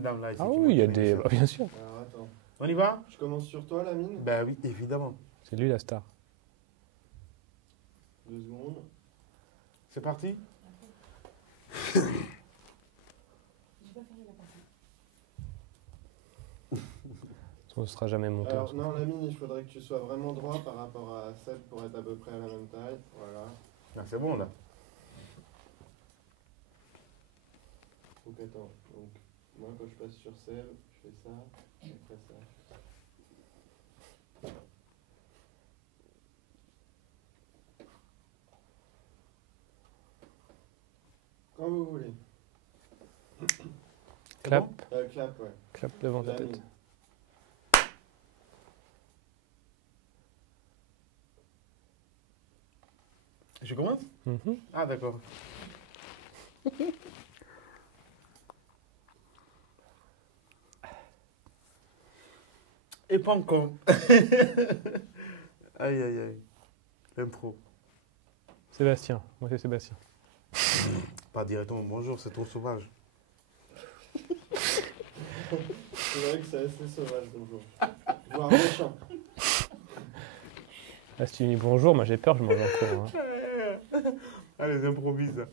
une dame là ici. Ah qui oui, il y a monte des... les bah, bien sûr. Alors attends, On y va? je commence sur toi, Lamine. Ben oui, évidemment. C'est lui la star. 2 secondes. C'est parti? On ne sera jamais monté. Alors non, Lamine, il faudrait que tu sois vraiment droit par rapport à Seb pour être à peu près à la même taille. Voilà. Ah, c'est bon là. Donc attends, donc moi quand je passe sur Seb, je fais ça, et après ça. Quand vous voulez. Clap, Clap, ouais. clap devant ta Lamine. tête. Je commence? Mhm. Ah d'accord. Et pas encore. Aïe aïe aïe. L'impro. Sébastien, moi c'est Sébastien. Pas directement bonjour, c'est trop sauvage. C'est vrai que c'est assez sauvage, bonjour. Voire méchant. Ah, si tu dis bonjour, moi j'ai peur, je mange en cours. Hein. Allez, improvise.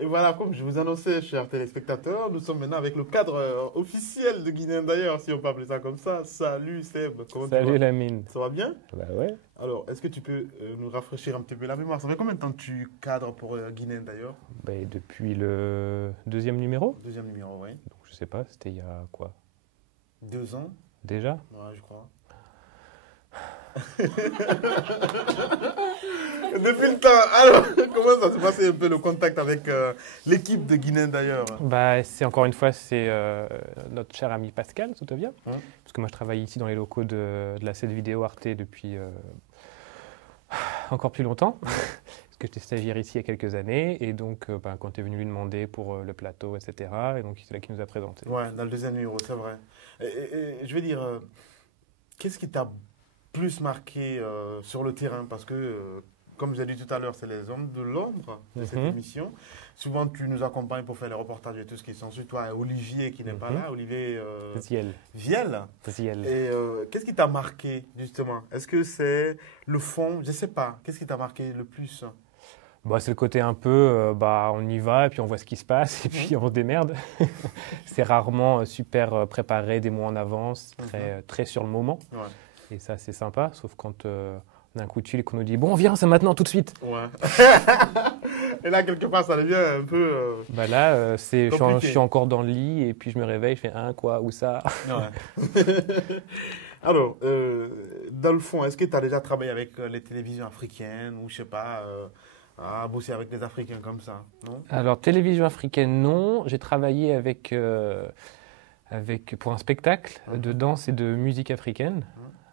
Et voilà, comme je vous annonçais, chers téléspectateurs, nous sommes maintenant avec le cadre officiel de Guinéen d'ailleurs, si on peut appeler ça comme ça. Salut Seb, comment tu Salut vas? Lamine. Ça va bien? Bah ouais. Alors, est-ce que tu peux nous rafraîchir un petit peu la mémoire? Ça fait combien de temps que tu cadres pour Guinéen d'ailleurs? Bah, depuis le deuxième numéro. Deuxième numéro, oui. Donc je sais pas, c'était il y a quoi? 2 ans? Déjà? Ouais, je crois. Depuis le temps. Alors, comment ça s'est passé un peu le contact avec l'équipe de Guinéen d'ailleurs? Bah, c'est encore une fois, c'est notre cher ami Pascal Soutevia. Hein? Parce que moi je travaille ici dans les locaux de la 7 vidéo Arte depuis encore plus longtemps. Parce que j'étais stagiaire ici il y a quelques années. Et donc, quand tu es venu lui demander pour le plateau, etc., et donc c'est là qu'il nous a présenté. Ouais, dans le deuxième numéro, c'est vrai. Et je veux dire, qu'est-ce qui t'a plus marqué sur le terrain? Parce que, comme j'ai dit tout à l'heure, c'est les hommes de l'ombre de cette émission. Souvent, tu nous accompagnes pour faire les reportages et tout ce qui s'ensuit. Toi, Olivier qui n'est pas là, Olivier Ziel. Vielle. Ziel. Et qu'est-ce qui t'a marqué, justement? Est-ce que c'est le fond? Je ne sais pas. Qu'est-ce qui t'a marqué le plus? Bah, c'est le côté un peu, on y va et puis on voit ce qui se passe et puis on se démerde. C'est rarement super préparé des mois en avance, très sur le moment. Ouais. Et ça, c'est sympa, sauf quand on a un coup de fil et qu'on nous dit « Bon, viens, c'est maintenant, tout de suite !» Ouais. Et là, quelque part, ça devient un peu... Bah là, je compliqué. suis encore dans le lit et puis je me réveille, je fais « Hein, quoi, où ça ?» Ouais. Alors, dans le fond, est-ce que tu as déjà travaillé avec les télévisions africaines ou, je sais pas, à bosser avec des Africains comme ça, non? Alors, télévision africaine, non. J'ai travaillé pour un spectacle de danse et de musique africaine.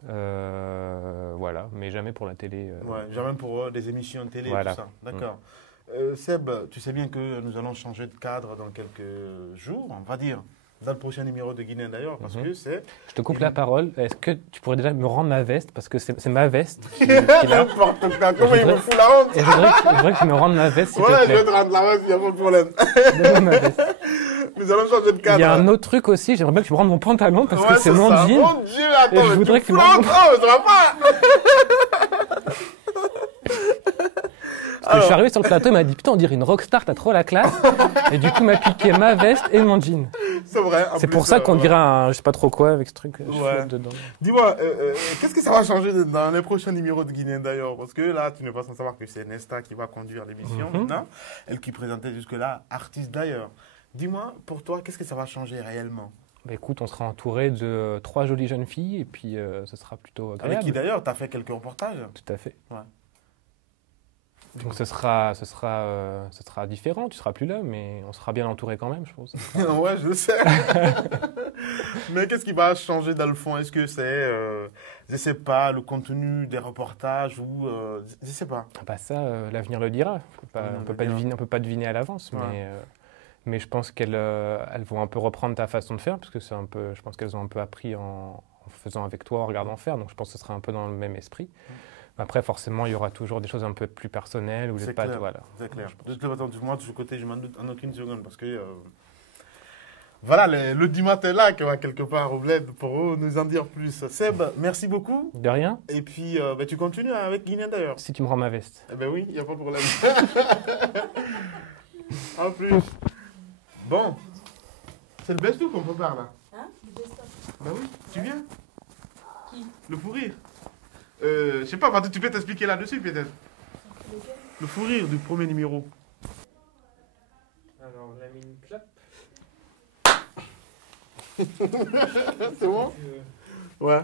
Voilà, mais jamais pour la télé. Ouais, jamais pour des émissions de télé, Voilà. tout ça. D'accord. Seb, tu sais bien que nous allons changer de cadre dans quelques jours, on va dire, dans le prochain numéro de Guinéen d'ailleurs, parce que c'est... Je te coupe la parole. Est-ce que tu pourrais déjà me rendre ma veste? Parce que c'est ma veste qui est là. N'importe quoi, comment il me fout la honte? Et je voudrais que tu me rendes ma veste, s'il Ouais, te je plaît. vais te rendre la veste, il n'y a pas de problème. Donne-moi ma veste. Nous allons changer de cadre. Il y a un autre truc aussi, j'aimerais bien que tu me rendes mon pantalon parce Ouais, que c'est mon ça. jean. Mon Dieu, attends, Et je mais voudrais tu que tu me me fous la rendes- honte. Oh, mais ça va pas. Parce que je suis arrivé sur le plateau, il m'a dit putain, on dirait une rockstar, t'as trop la classe. Et du coup, il m'a piqué ma veste et mon jean. C'est vrai. en C'est plus, pour ça qu'on ouais. dirait un, je sais pas trop quoi avec ce truc Ouais. chauve dedans. Dis-moi, qu'est-ce que ça va changer dans les prochains numéros de Guinéen d'ailleurs? Parce que là, tu n'es pas sans savoir que c'est Nesta qui va conduire l'émission maintenant. Elle qui présentait jusque-là Artiste d'ailleurs. Dis-moi, pour toi, qu'est-ce que ça va changer réellement? Bah écoute, on sera entouré de 3 jolies jeunes filles et puis ce sera plutôt Avec agréable. qui d'ailleurs, tu as fait quelques reportages? Tout à fait. Ouais. Donc ce sera différent, tu seras plus là, mais on sera bien entouré quand même, je pense. Ouais, je sais. Mais qu'est-ce qui va changer dans le fond? Est-ce que c'est, je sais pas, le contenu des reportages ou, je sais pas. Ah bah ça, l'avenir le dira. On peut pas deviner à l'avance, Ouais. mais je pense qu'elles vont un peu reprendre ta façon de faire, parce que c'est un peu, je pense qu'elles ont un peu appris en faisant avec toi, en regardant faire, donc je pense que ce sera un peu dans le même esprit. Après, forcément, il y aura toujours des choses un peu plus personnelles ou C'est des pattes, clair. voilà. C'est clair. De toute façon, moi, de ce côté, je m'en doute en aucune seconde parce que voilà, le dimanche est là, qui va quelque part au bled pour nous en dire plus. Seb, merci beaucoup. De rien. Et puis, tu continues avec Guinée d'ailleurs. Si tu me rends ma veste. Eh ben oui, il n'y a pas de problème. En plus. Bon, c'est le best-of qu'on prépare là. Hein? Le best-of. Ben oui, tu viens? Qui? Le fou rire. Je sais pas, tu peux t'expliquer là-dessus peut-être. Lequel? Le fou rire du premier numéro. Alors, on a mis une clap. C'est bon? Ouais.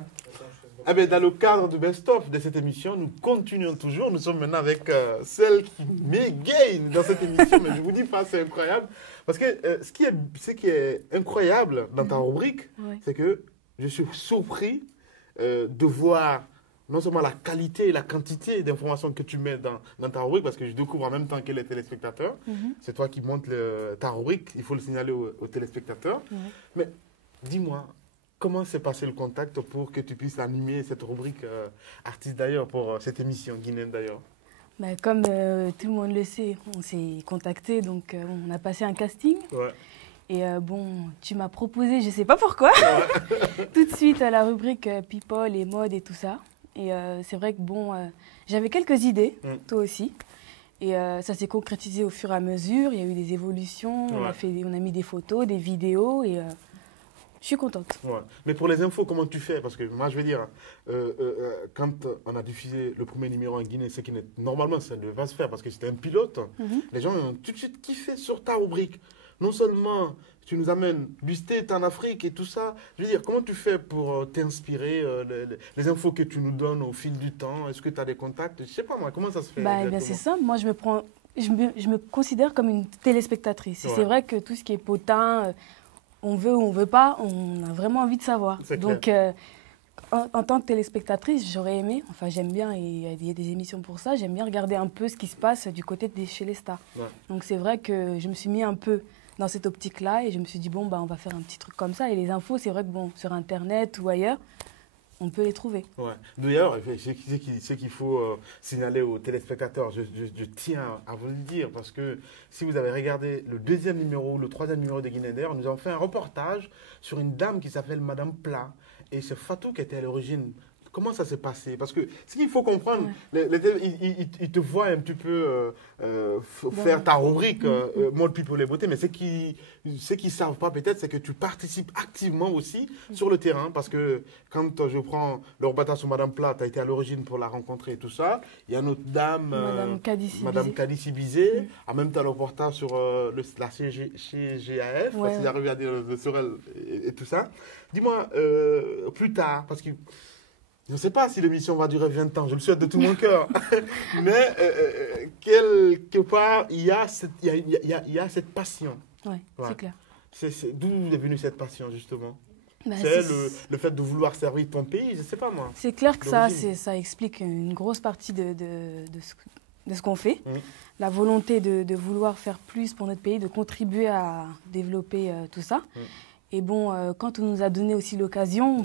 Ah ben, dans le cadre du best-of de cette émission, nous continuons toujours. Nous sommes maintenant avec celle qui m'égaye dans cette émission. Mais je vous dis pas, c'est incroyable. Parce que ce qui est incroyable dans ta rubrique, Ouais. c'est que je suis surpris de voir non seulement la qualité et la quantité d'informations que tu mets dans ta rubrique, parce que je découvre en même temps que les téléspectateurs. C'est toi qui montes ta rubrique, il faut le signaler aux téléspectateurs. Ouais. Mais dis-moi, comment s'est passé le contact pour que tu puisses animer cette rubrique artiste d'ailleurs pour cette émission guinéenne d'ailleurs? Bah, comme tout le monde le sait, on s'est contacté, donc on a passé un casting. Ouais. Et bon, tu m'as proposé, je sais pas pourquoi, tout de suite à la rubrique People et mode et tout ça. Et c'est vrai que bon, j'avais quelques idées, toi aussi. Et ça s'est concrétisé au fur et à mesure. Il y a eu des évolutions, Ouais. on a mis des photos, des vidéos et je suis contente. Ouais. Mais pour les infos, comment tu fais? Parce que moi, je veux dire, quand on a diffusé le premier numéro en Guinée, c'est qui normalement, ça ne devait pas se faire parce que c'était un pilote. Les gens ont tout de suite kiffé sur ta rubrique. Non seulement tu nous amènes du state en Afrique et tout ça. Je veux dire, comment tu fais pour t'inspirer les infos que tu nous donnes au fil du temps? Est-ce que tu as des contacts? Je sais pas moi, comment ça se fait? Bah, eh bien, c'est simple. Moi, je me considère comme une téléspectatrice. Ouais. C'est vrai que tout ce qui est potin, on veut ou on veut pas, on a vraiment envie de savoir. C'est Donc, en tant que téléspectatrice, j'aurais aimé, enfin j'aime bien, et il y a des émissions pour ça, j'aime bien regarder un peu ce qui se passe du côté chez les stars. Ouais. Donc c'est vrai que je me suis mis un peu dans cette optique-là et je me suis dit, bon, bah, on va faire un petit truc comme ça. Et les infos, c'est vrai que bon, sur Internet ou ailleurs, on peut les trouver. Ouais. D'ailleurs, ce qu'il faut signaler aux téléspectateurs, je tiens à vous le dire, parce que si vous avez regardé le deuxième numéro, le troisième numéro de Guinée d'ailleurs, nous avons fait un reportage sur une dame qui s'appelle Madame Plat. Et c'est Fatou qui était à l'origine. Comment ça s'est passé? Parce que ce qu'il faut comprendre, ils te voient un petit peu faire ta rubrique Mode People et Beauté, mais ce qu'ils ne savent pas peut-être, c'est que tu participes activement aussi sur le terrain. Parce que quand je prends le reportage sur Madame Plat, tu as été à l'origine pour la rencontrer et tout ça. Il y a notre dame, Madame Kadissi Bizet, en même temps le reportage sur la CGAF, parce qu'il est arrivé à dire sur elle et tout ça. Dis-moi, plus tard, parce que je ne sais pas si l'émission va durer 20 ans, je le souhaite de tout mon cœur. Mais quelque part, il y a cette passion. Oui, c'est clair. D'où est venue cette passion, justement? Bah, c'est le fait de vouloir servir ton pays, je ne sais pas moi. C'est clair que ça explique une grosse partie de ce qu'on fait. La volonté de vouloir faire plus pour notre pays, de contribuer à développer tout ça. Et bon, quand on nous a donné aussi l'occasion,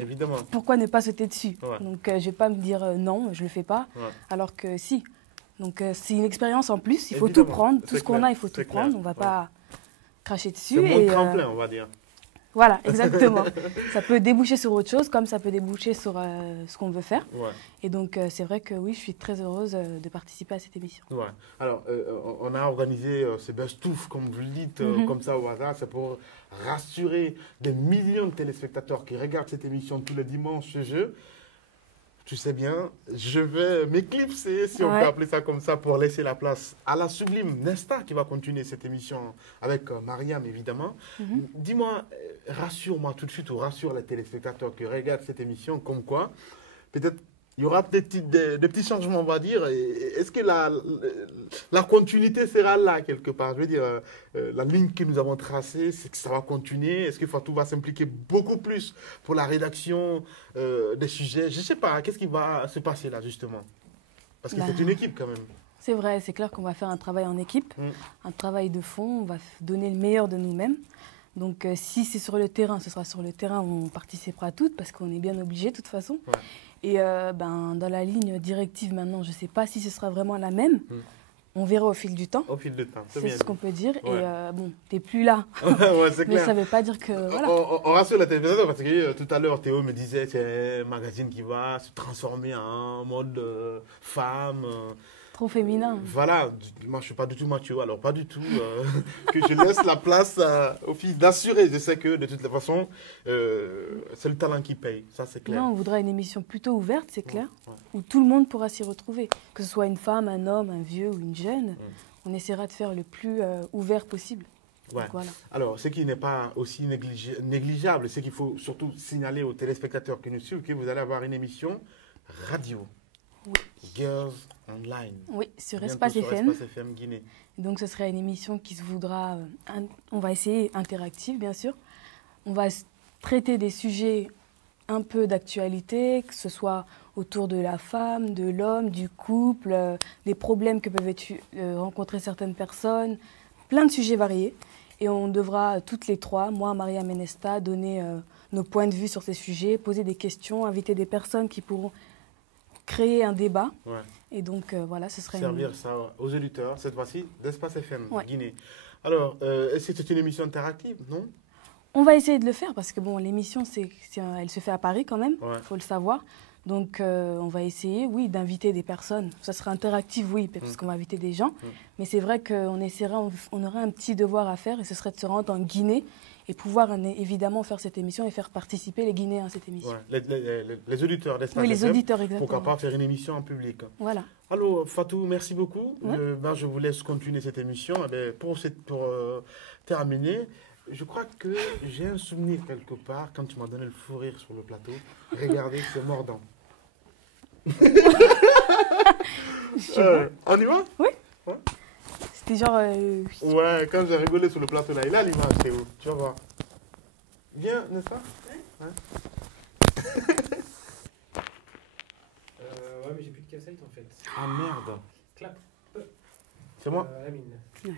pourquoi ne pas sauter dessus? Donc, je ne vais pas me dire non, je ne le fais pas, alors que si. Donc, c'est une expérience en plus, il faut tout prendre, tout ce qu'on a, il faut tout prendre, on ne va pas cracher dessus. C'est mon tremplin, on va dire. Voilà, exactement. Ça peut déboucher sur autre chose, comme ça peut déboucher sur ce qu'on veut faire. Et donc, c'est vrai que oui, je suis très heureuse de participer à cette émission. Ouais. Alors, on a organisé ce best-of, comme vous le dites, comme ça au hasard. C'est pour rassurer des millions de téléspectateurs qui regardent cette émission tous les dimanches chez eux. Tu sais bien, je vais m'éclipser, si on peut appeler ça comme ça, pour laisser la place à la sublime Nesta qui va continuer cette émission avec Mariam, évidemment. Dis-moi, rassure-moi tout de suite, ou rassure les téléspectateurs qui regardent cette émission, comme quoi, peut-être il y aura des petits changements, on va dire. Est-ce que la continuité sera là, quelque part? Je veux dire, la ligne que nous avons tracée, c'est que ça va continuer. Est-ce que Fatou va s'impliquer beaucoup plus pour la rédaction des sujets? Je ne sais pas. Qu'est-ce qui va se passer là, justement? Parce que c'est une équipe, quand même. C'est vrai, c'est clair qu'on va faire un travail en équipe, un travail de fond. On va donner le meilleur de nous-mêmes. Donc, si c'est sur le terrain, ce sera sur le terrain où on participera toutes, parce qu'on est bien obligés, de toute façon. Et dans la ligne directive, maintenant, je ne sais pas si ce sera vraiment la même. on verra au fil du temps. Au fil du temps, C'est bien ce qu'on peut dire. Ouais. Et bon, t'es plus là. Ouais, c'est Mais clair. ça ne veut pas dire que... Voilà. On rassure la téléspectateur parce que tout à l'heure, Théo me disait c'est un magazine qui va se transformer en mode femme. Trop féminin. Voilà, moi je ne suis pas du tout macho, alors pas du tout. Que je laisse la place aux filles d'assurer. Je sais que de toute façon, c'est le talent qui paye, ça c'est clair. Non, on voudra une émission plutôt ouverte, c'est clair, Ouais. où tout le monde pourra s'y retrouver. Que ce soit une femme, un homme, un vieux ou une jeune, on essaiera de faire le plus ouvert possible. Ouais. Donc, voilà. Alors, ce qui n'est pas aussi négligeable, c'est qu'il faut surtout signaler aux téléspectateurs qui nous suivent que vous allez avoir une émission radio. Oui. Girls Online. Oui, sur Bientôt Espace sur FM. Espace FM Guinée. Donc ce sera une émission qui se voudra, on va essayer interactive bien sûr. On va traiter des sujets un peu d'actualité, que ce soit autour de la femme, de l'homme, du couple, des problèmes que peuvent rencontrer certaines personnes, plein de sujets variés. Et on devra toutes les trois, moi, Maria Menesta, donner nos points de vue sur ces sujets, poser des questions, inviter des personnes qui pourront créer un débat. Ouais. Et donc voilà, ce serait Servir ça aux auditeurs, cette fois-ci, d'Espace FM Ouais. Guinée. Alors, est-ce que c'est une émission interactive, non? On va essayer de le faire parce que bon, l'émission, elle se fait à Paris quand même, Ouais. faut le savoir. Donc on va essayer, oui, d'inviter des personnes. Ça sera interactif, oui, parce qu'on va inviter des gens. Mais c'est vrai qu'on on aura un petit devoir à faire et ce serait de se rendre en Guinée et pouvoir évidemment faire cette émission et faire participer les Guinéens à cette émission. Ouais. Les auditeurs d'Espace Oui, les FM, auditeurs, exactement. pourquoi pas faire une émission en public. Voilà. Alors, Fatou, merci beaucoup. Ouais. Je vous laisse continuer cette émission. Eh bien, pour terminer, je crois que j'ai un souvenir quelque part quand tu m'as donné le fou rire sur le plateau. Regardez, c'est mordant. On y va? C'était genre... Ouais, quand j'ai rigolé sur le plateau là, il a l'image, Théo. Tu vas voir. Viens, n'est-ce pas? Ouais, mais j'ai plus de cassette en fait. Ah merde. Clap. C'est moi? Amine. Ouais.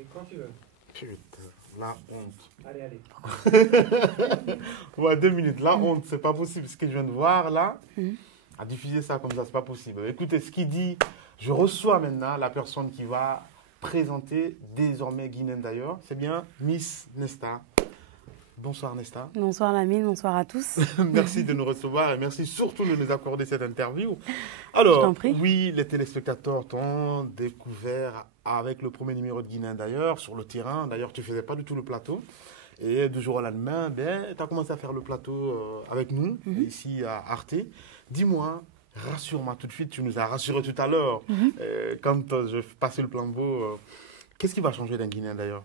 Et quand tu veux. Putain, la honte. Allez, allez. Ouais, 2 minutes. La honte, c'est pas possible. Ce que je viens de voir là, Mhm. à diffuser ça comme ça, c'est pas possible. Écoutez, ce qu'il dit, je reçois maintenant la personne qui va présenter, désormais guinéenne d'ailleurs, c'est bien Miss Nesta. Bonsoir Nesta. Bonsoir Lamine, bonsoir à tous. Merci de nous recevoir et merci surtout de nous accorder cette interview. Je Alors, t'en prie. oui, les téléspectateurs t'ont découvert avec le premier numéro de Guinéen d'ailleurs, sur le terrain. D'ailleurs, tu ne faisais pas du tout le plateau. Et du jour au lendemain, tu as commencé à faire le plateau avec nous, ici à Arte. Dis-moi, rassure-moi tout de suite, tu nous as rassuré tout à l'heure, quand je passais le flambeau. Qu'est-ce qui va changer d'un Guinéen d'ailleurs?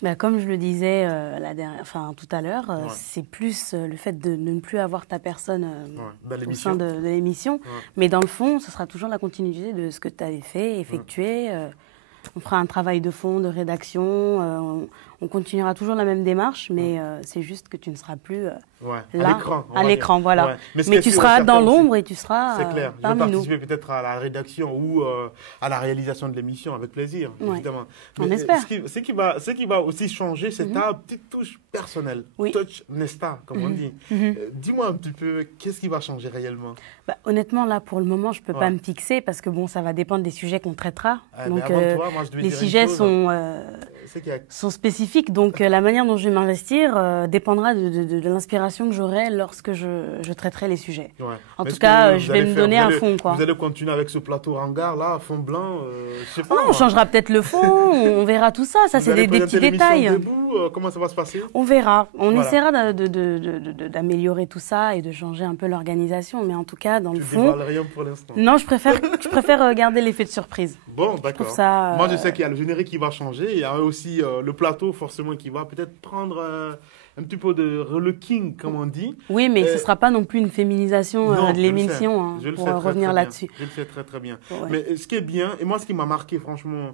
Bah, comme je le disais tout à l'heure, Ouais. c'est plus le fait de ne plus avoir ta personne Dans au l'émission. sein de l'émission. Ouais. Mais dans le fond, ce sera toujours la continuité de ce que tu avais fait, effectué. On fera un travail de fond, de rédaction. On continuera toujours la même démarche, mais c'est juste que tu ne seras plus Ouais, là, à l'écran. on à va l'écran, dire. voilà. Ouais. ce qui Mais est tu sûr et seras certain dans aussi, l'ombre et tu seras c'est clair. Je vais parmi nous. participer peut-être à la rédaction ou à la réalisation de l'émission avec plaisir, Ouais. évidemment. On espère. Ce qui va aussi changer, c'est ta petite touche personnelle. Oui. Touch Nesta, comme on dit. Dis-moi un petit peu, qu'est-ce qui va changer réellement? Bah, honnêtement, là, pour le moment, je ne peux Ouais. pas me fixer parce que bon, ça va dépendre des sujets qu'on traitera. Ah, Donc, mais avant toi, moi, je devais les dire une sujets chose. C'est qu'il y a- sont spécifiques, donc la manière dont je vais m'investir dépendra de l'inspiration que j'aurai lorsque je traiterai les sujets. Ouais. En Mais tout est-ce cas, que je vous vais allez me faire- donner vous à allez- fond, quoi. Vous allez continuer avec ce plateau hangar là, fond blanc, je sais pas. Non, on moi. changera peut-être le fond, on verra tout ça, ça Vous c'est allez des présenter petits l'émission détails. debout, comment ça va se passer? On verra, on Voilà. essaiera d'améliorer tout ça et de changer un peu l'organisation, mais en tout cas, dans Tu le ne fond, dévoiles rien pour l'instant. non, je préfère garder l'effet de surprise. Bon, Je d'accord. trouve ça... Moi, je sais qu'il y a le générique qui va changer. Il y a aussi le plateau, forcément, qui va peut-être prendre un petit peu de relooking, comme on dit. Oui, mais ce ne sera pas non plus une féminisation Non, de je le sais. l'émission, hein, Je le pour sais très, revenir très là-dessus. bien. Je le sais très, très bien. Ouais. Mais ce qui est bien, et moi, ce qui m'a marqué, franchement,